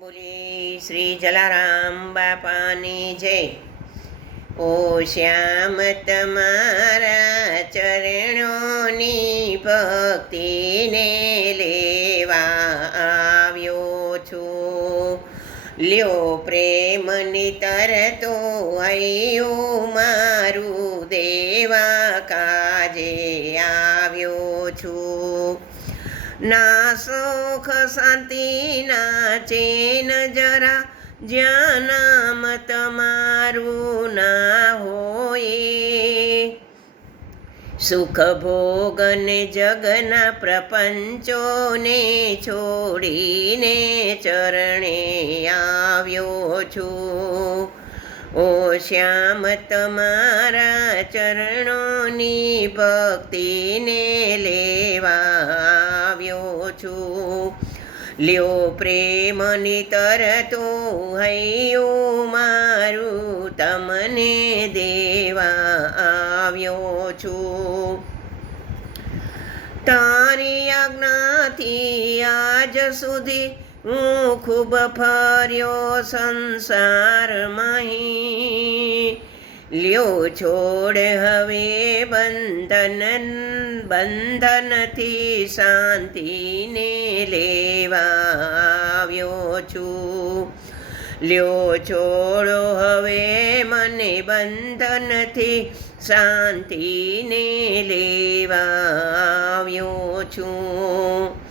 બોલી શ્રી જલારામ બાપાની જય. ઓ શ્યામ તમારા ચરણોની ભક્તિને લેવા આવ્યો છું. લ્યો પ્રેમની તરતો હૈયું મારું દેવા કાજે છું ના સુખ શાંતિના ચેન જરા જ્યાં નામ તમારું ના હોય. સુખ ભોગને જગના પ્રપંચોને છોડીને ચરણે આવ્યો છું. ઓ શ્યામ, તમારા ચરણોની ભક્તિને લેવા છું. લ્યો પ્રેમની તરતો હૈયું મારું, તમને દેવા આવ્યો છું. તારી આજ્ઞાથી આજ સુધી હું ખૂબ ફર્યો સંસારમાં લ્યો છોડ હવે બંધન બંધનથી શાંતિને લેવા આવ્યો છું લ્યો છોડો હવે મને બંધનથી શાંતિને લેવા આવ્યો છું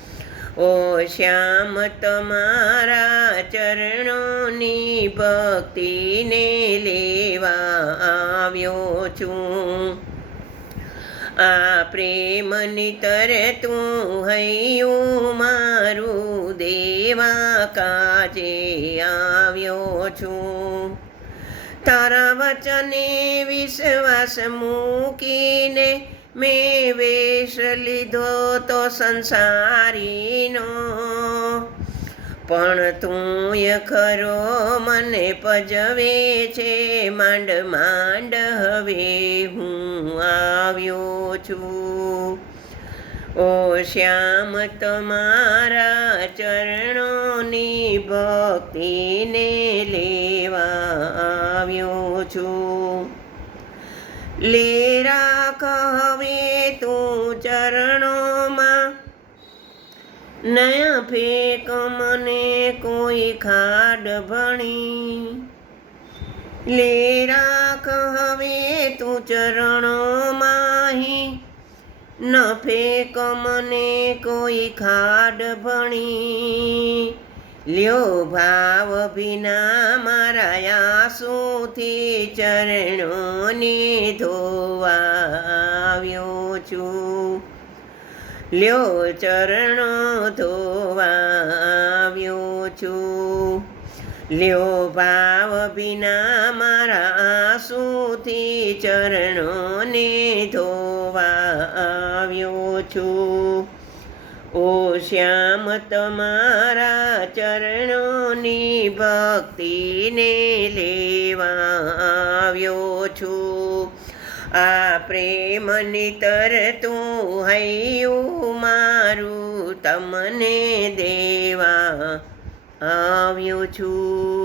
ઓ શ્યામ, તમારા ચરણોની ભક્તિને લેવા આવ્યો છું આ પ્રેમની તરતું હૈયું મારું દેવા કાજે આવ્યો છું. તારા વચને વિશ્વાસ મૂકીને મેં વેશ લીધો તો સંસારીનો પણ તું ખરો મને પજવે છે, માંડ માંડ હવે હું આવ્યો છું. ઓ શ્યામ, તમારા ચરણોની ભક્તિને લેવા આવ્યો છું. લેરા કહવે હવે તું ચરણોમાં નયા ફેક મને કોઈ ખાડ ભણી. લે રાખ હવે તું ચરણોમાં ન ફેક મને કોઈ ખાડ ભણી. લ્યો ભાવ વિના મારા આંસુથી ચરણોને ધોવા આવ્યો છું. લ્યો ચરણો ધોવાવ્યો છું. લ્યો ભાવ વિના મારા આંસુથી ચરણોને ધોવા આવ્યો છું. ઓ શ્યામ, તમારા ચરણોની ભક્તિને લેવા આવ્યો છું. આ પ્રેમની તરતું હૈયું મારું તમને દેવા. આવ્યો છું.